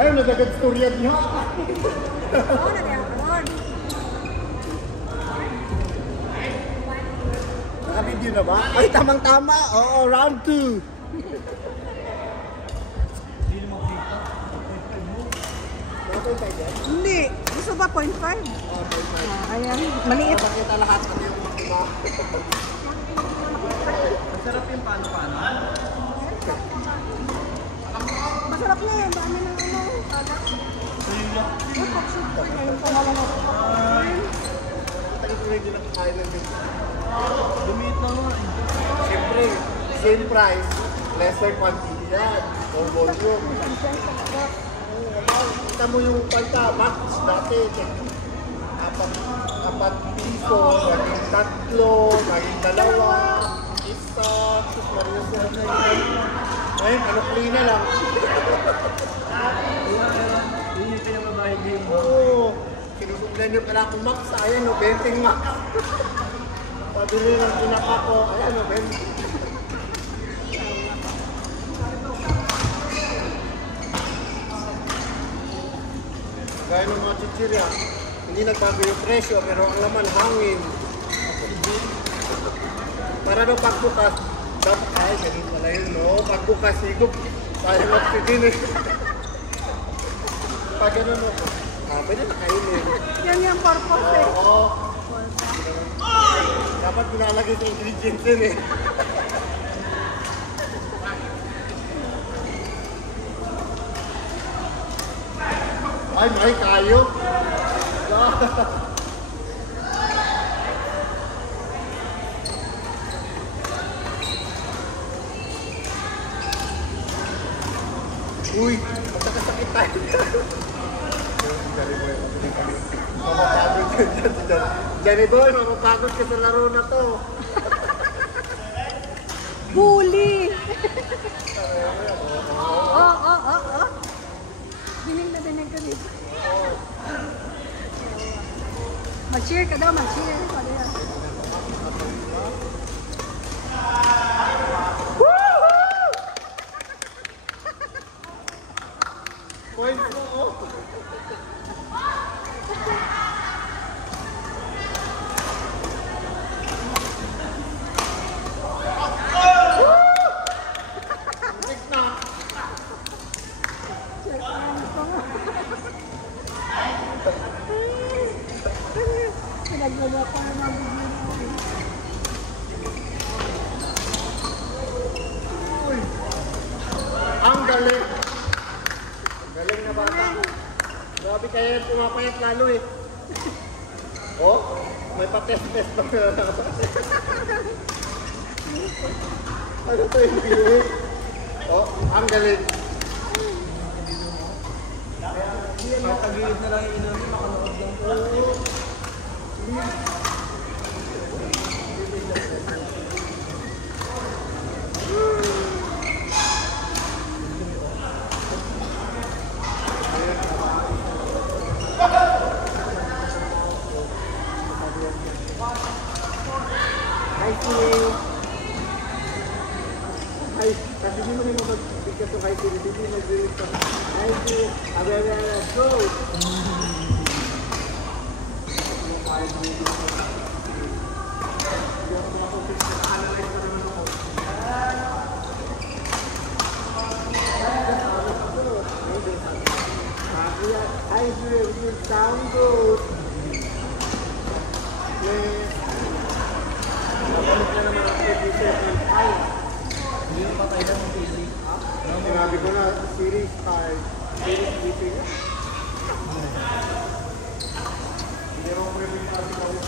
Ayun, nagagad storya niya. Oo, nag-record. Naka-video na ba? Ay, tamang-tama. Oo, round 2. Hindi. Gusto ba 0.5? Oh, 0.5. Ayan. Maliit. Pakita lahat ng yung mga. Masarap yung paano-paano. Masarap na yan. Dami ng ano. Ngayon pa naman ako. Tagal-tuloy din ang kakain ng dito. Dumit na nga eh. Siyempre, same price, lesser quantity yan. Or volume. Kita mo yung panta, max dati. Apat piso, maging tatlo, maging dalawa, isa, sus Maria Serna. Ngayon, ano play na lang. Yun yung pinamabayad din. Oo, sinusuglan nyo pala akong max, ayan o, 20 max. Pabili ng pinaka ko, ayan o, 20. Gaya ng mga chichirya, hindi nagbago yung presyo, pero ang laman hangin. Para daw pagbukas, dapat ay, ganun pala yun, no? Pagbukas, higop, sayang oxygen eh. Pag ganun ako, pwede na kainin. Yan yung purpose eh. Oo. Dapat pinalagay sa ingredients din eh. Ay, may kayo. Uy, magkakasakit tayo. Mapapagod ka dyan si Johnny Boy, mapapagod ka sa laro na to. Bully! Oh. Dinig na dinig ka dito. Mag-cheer ka daw, mag-cheer. Points mo, oh. Next na. Pinagagawa pa na ng Uy. Ang galing. Galing na bata. Grabe kaya pumapayat lalo eh. Oh, may pa-test-test pa na. Ano to yung viewing? Oh, ang galing. Matagilid na lang yung inumin, makanood lang po. Hi, Siri. Hi, kasi di mo rin magbigkas ng hi, Siri. Hindi nag-release ka. Hi, Siri. Go! Hi, Siri. You sound good. Yes. Nabalik na naman ang producer ng Ay. Hindi yung patay lang ng PC. Sinabi ko na, series card. Series meeting. Hindi mo may kasi kami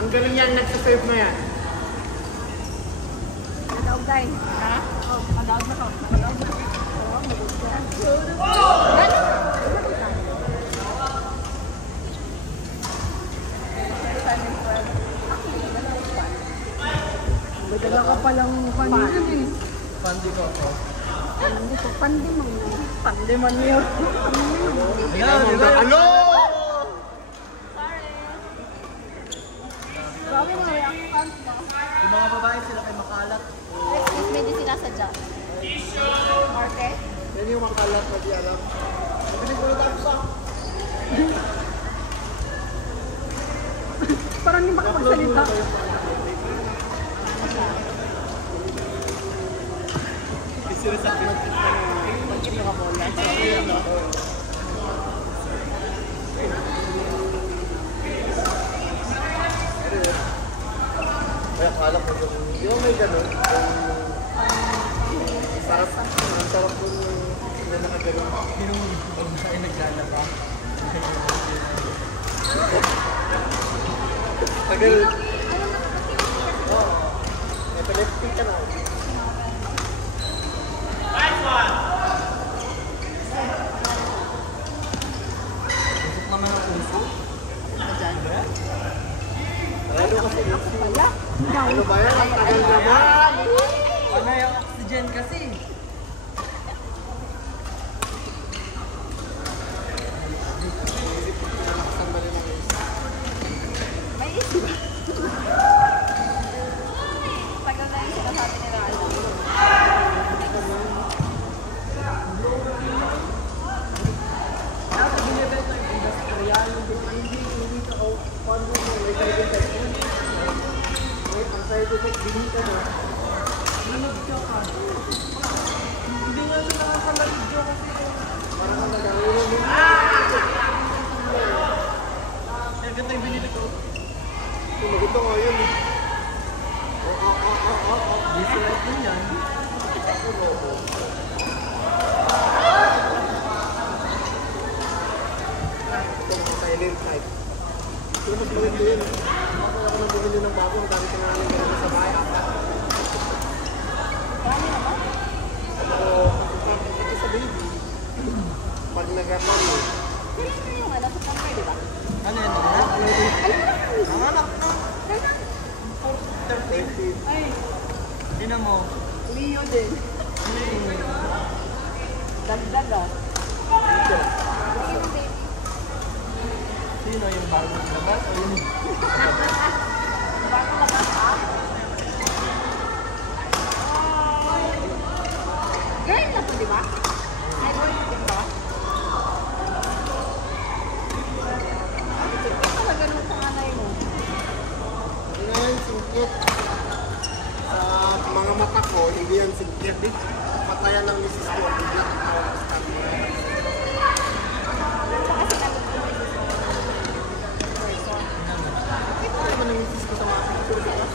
ang galing yan, nagsaserve na yan. Madaog guys. Ha? Oh, madaog na to. Madaog na. Oo, madaog na. Madala ka palang panin eh. Pandi ko ako. Hindi ko pandiman yun. Pandiman yun. Ayan, di ba? Ano? Sorry. Grabe mga reactions mo. Yung mga babae sila kay makalat. Excuse me, di sinasadya. Okay? Yan yung makalat na di alam. Pinigulo tayo sa. Parang hindi makapagsalita. Sila sa Pagkip na kamola. Kaya akala ko yung may ganun. Ang sarap po na nakaganon. yung babae naglalaba. Tagal. Oo. Epileptic ka na. Busok naman ang puso. Ano kasi Wala. ano ba yan? Ang tagal naman. Wala yung oxygen kasi. Sandali lang yun. May isip. Tagal na yung sinasabi nila. Dapat binibenta yung industrial. Hindi ka o paano mo may talagang tayo. May ang side effect din ka na. Linog ka ka. Hindi nga sila nakakaligyo kasi. Parang ang nagawin mo. Kaya ganda yung binili ko. Ito nga yun. Visual din yan. Ito mga silent type. Ito mas maganda yun. Bakit ako nang bumili ng bago, ang dami ka na namin ganun sa bahay. Marami na ba? Oo, ito sa baby. Pag nag-ano, Sino yung ano sa compare, di ba? Ano yan? Anak? Ang anak na. 20. Ay, Tinan mo. Leo din. Dagdag ah. Leo din. Sino yung bagong labas? O yun? Bago labas ah. Girl na to, di ba? Ay, boy, di ba? Ano singkit talaga nung panganay mo? Ngayon, singkit. Sa mga mata ko, hindi yan singkit. Patayan ng misis ko. Hindi na tawag sa kanya. Kasi nalog ko. Ito naman ang misis ko sa mga picture. Diba?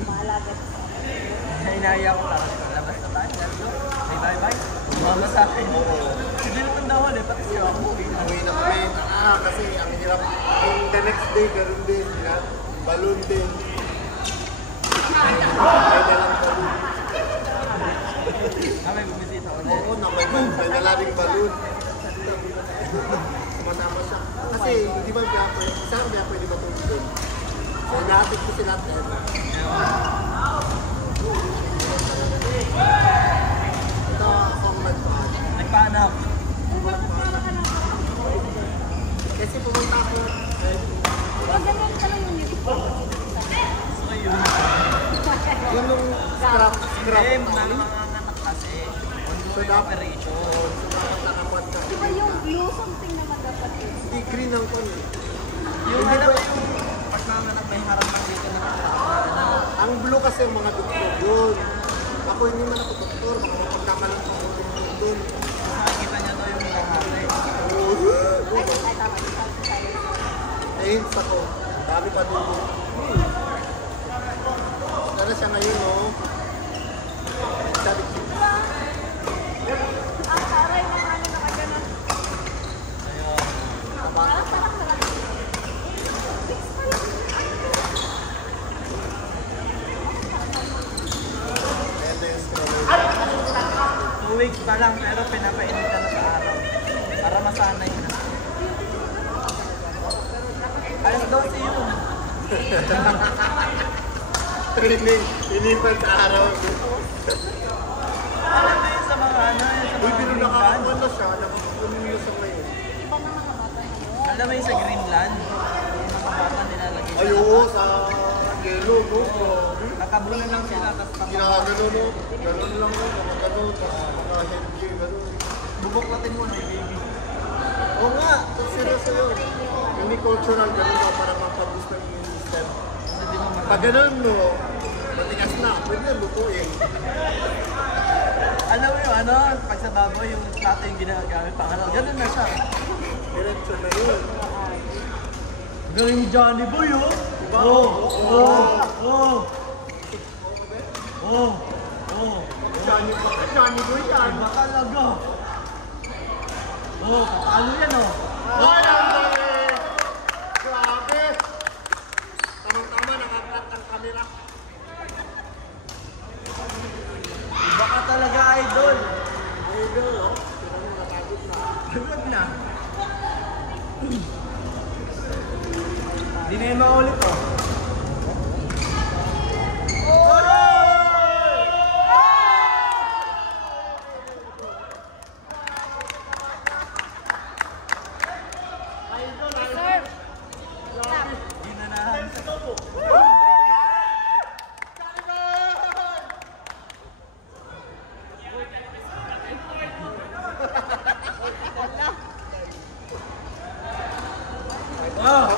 Maalaga. Kaya inaya ko parang labas na tayo. Let's go. Say bye-bye. Mama sa akin. Hindi naman daw ulit. Pati siya ako. Uwi na kami. Kasi ang hirap. Yung the next day, ganoon din. Balloon din. Ay, dalang balloon. Kami bumisita ulit. Oo, may nalaring balloon. Sumasama siya. Kasi hindi ba kaya pwede, saan kaya pwede matulog doon? So, natin ko sila natin. Ito ang nagpaan. Nagpaanap. Kasi pumunta ako. Pag ganyan ka lang yung uniform. So yun. Yun yung scrap. Eh, nanganganak kasi. So, Yung dapat operation. dapat nakapat ka. Diba yung blue something naman dapat yun? Hindi green ang kon. Yung alam mo yung pag nanganak may harap lang dito na kasama. Ang blue kasi yung mga doktor yun. Ako hindi man ako doktor. Baka mapagkamalan ako ng doktor doon. Nakakita niya daw yung lahari. Ay, tama. Sabi sa'yo. Ayun sa ko. Dami pa doon. Sana siya ngayon, no? Sabi ko, Ang taray ng ano na kaganon. Ayun. Parang sarap. Fix pa lang. ayan na yung scroll. 2 weeks pa lang pero pinapainitan na sa araw. Para masanay na. Alas 12 yun. Training, inipan sa araw. Alam mo yun sa mga ano, yun sa Uy, mga pero Greenland. nakakakuha na siya, nakakakuha niya sa ngayon. Iba na mga bata ngayon. Alam mo yun sa Greenland, yung mga bata nilalagay Ay, oo, sa yelo, no? Nakabunan lang sila, tapos Ginagano, no? Ganun lang, no? Nakagano, tapos maka-headgear, ganun. bubuklatin mo na yung baby. Oo nga, seryoso yun. Hindi cultural, ganun daw para mapag-boost ng immune system. Hindi mo Pag ganun, no, matigas na, pwede na lutuin. Alam mo yung ano, pag sa baboy, yung plato yung ginagamit pang ano, ganun na siya. Diretso na yun. Galing ni Johnny Boy, oh! Diba? Oh! Johnny Boy yan. Iba talaga! Oh, patalo yan, oh! Ay, ang galing! Grabe! Tamang-tama, naka-flat ang camera. Iba ka talaga, idol! Idol, oh. Sino mo natagod na? Agad na! Di na yun maulit, oh! Serve! Ginanahan sa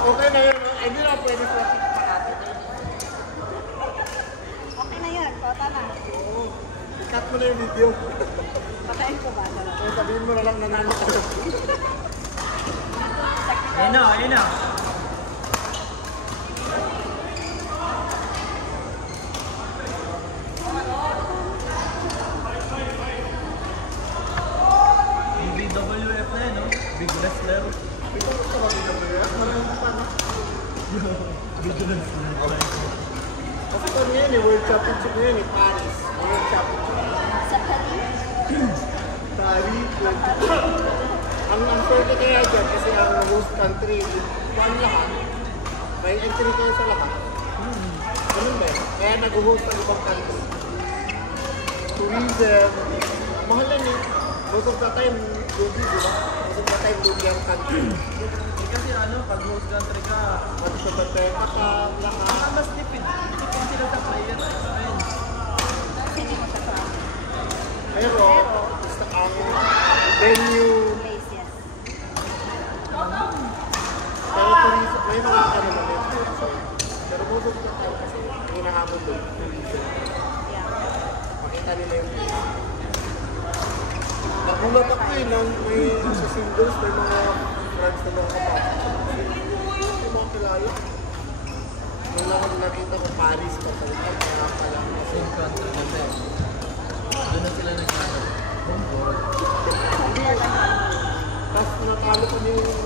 Okay na yun. Hindi na pwede sa pakati. Okay na yan. Kota na. Oo. I-cut mo na yung video. Patayin ko ba? So, sabihin mo na lang nanalo ka. Ayun na, ayun na! Yung BWF na yun, no? Big wrestler. Ito ko sa mga video. Marami pa na. Big wrestler. Kasi ito ngayon eh, World Championship ngayon eh, Paris. World Championship. Sa kali. Tali, ang swerte kaya dyan kasi ang host country, ang lahat, may entry kayo sa lahat. Ganun ba eh? Kaya nag-host ang ibang country. Tourism, mahal yan eh. Most of the time, lugi, di ba? Most of the time, lugi ang country. Kasi ano, pag host country ka, Magsabateka ka, lahat. mas tipid. Tipid sila sa player expense. Hindi mo siya sa Pero, basta ang venue, place, yes. pero tourism, may mga ano naman yun. Pero most of the time kasi, hinahamon doon, tourism. Yeah. Makita nila yung nagulat ako eh, nang may sa singles, may mga friends na mga kapatid. May mga kilala. Nung ako nakita ko Paris pa talaga, kaya pala. Same country kasi. Doon na sila nagkano. Tapos natalo ko niya yung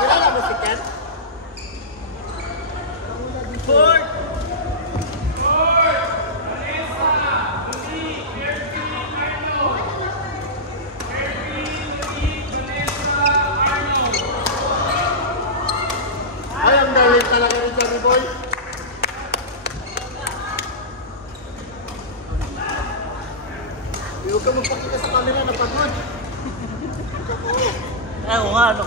kilala mo si Ken? Fort! Ay, ang galing talaga ni Johnny Boy. Huwag ka magpakita sa camera na pagod. Ay, oo nga, ano.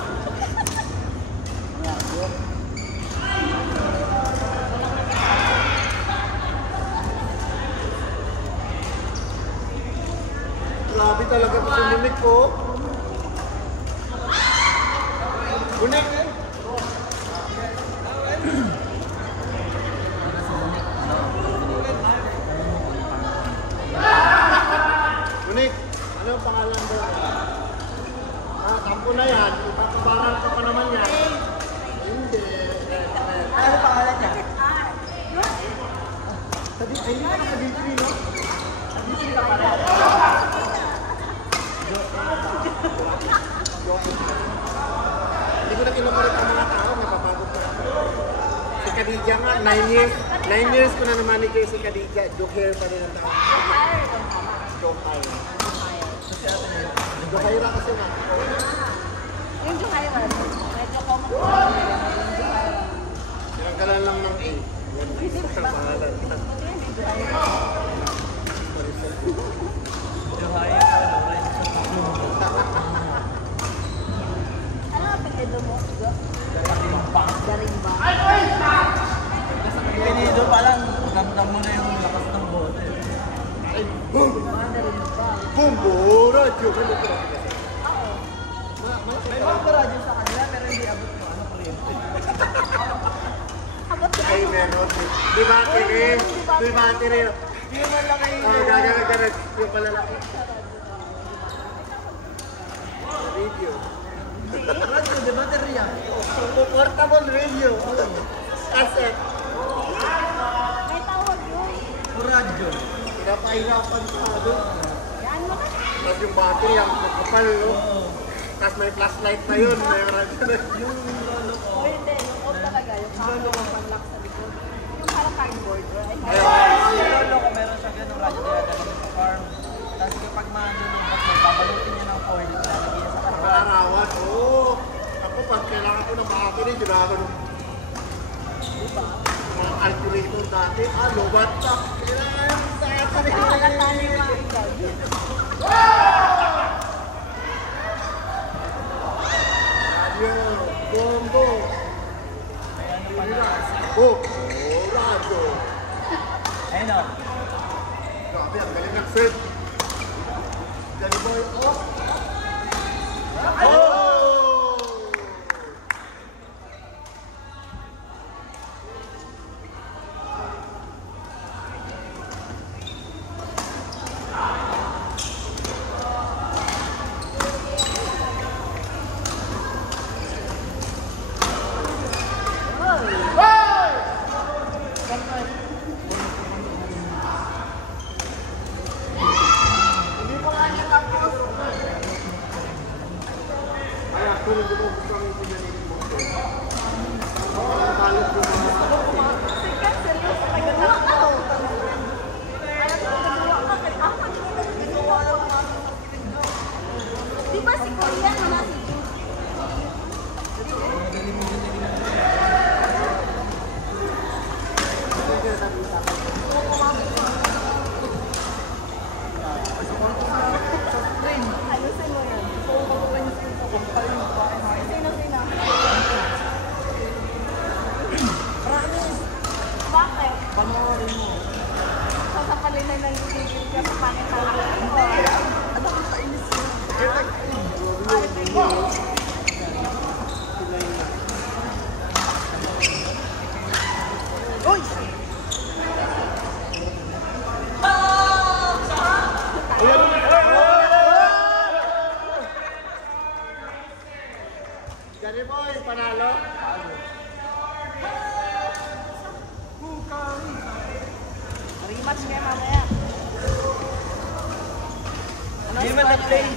Grabe talaga ito si Munik ko. Munik! Munik, ano ang pangalan ba? Tampo na yan. Ipapabaral ka pa naman yan. Hindi. Ano pangalan niya? Sabi, ay, hindi ka naka-degree, no? Naka-degree ka pala. Hindi ko na kinukulit ang mga tao, napapagod ko. Si Khadija nga, 9 years ko na na-manicure si Khadija. Joke hair pa rin ang tawag. Hire kung tama. Joke hair. Hire. Kasi ate niya. Joke hair kasi nga. Yung Juhaira, medyo common ko. Yung Juhaira. Tinanggalan lang ng A. Yan ang pangalan. Buti yan, yung Juhaira. Juhaya ka, Loren. Ano ang apelido mo? Garimba. Pinido pa lang, ramdam mo na yung lakas ng bote. Ay, boom! Garimba. Boom! Bora! Joke hair. Oo. May mga radyo sa kanila pero hindi abot mo ano kuryente. Habot na. Ay, meron. Di ba, Tiri? Di ba, Tiri? Hindi man lang kayo. Gagagagag. Yung palalaki. Radio. Radyo, di ba terya? Portable radio. Cassette. May tawag yun. Radyo. Pinapahirapan pa doon. Yan mo na. Tapos yung battery, ang kapal, no? Tapos may flashlight pa yun. May radio na. Yung lolo ko. O hindi, yung off talaga. Yung kamo ng panlock sa likod. Yung parang cardboard, right? Yung lolo ko meron siya ganung radyo kaya dali sa farm. Tapos kapag malulubot mo, babalutin niya ng foil, lalagyan niya sa karwan. Parawan. Oo. Ako, pag kailangan ko ng battery, ginagawa nung mga calculator dati. Lobat pa. Kailangan sa battery. Halata na yung mga ikaw. Radio. Bongo. Oh, radio. Ayun o. Grabe, ang galing ng set. Johnny Boy, oh! Oh! Hindi pa nga niya tapos. Ay, actually, hindi ko gusto ang pinanilig mo ito. Ang balot yung mga... Sige, seryoso kayo na ako. Kaya kung nagawa ka, kay Ahmad mo na ginawa lang ang Di ba si Korean na si ayusin mo yan. Sino? Bakit? Panoorin mo. Sasapalin na ng gigil ka sa pangit na Ano ka kainis mo? Ay, sige. Uy! Johnny Boy, panalo. Rematch kayo mamaya. Hindi man na-play.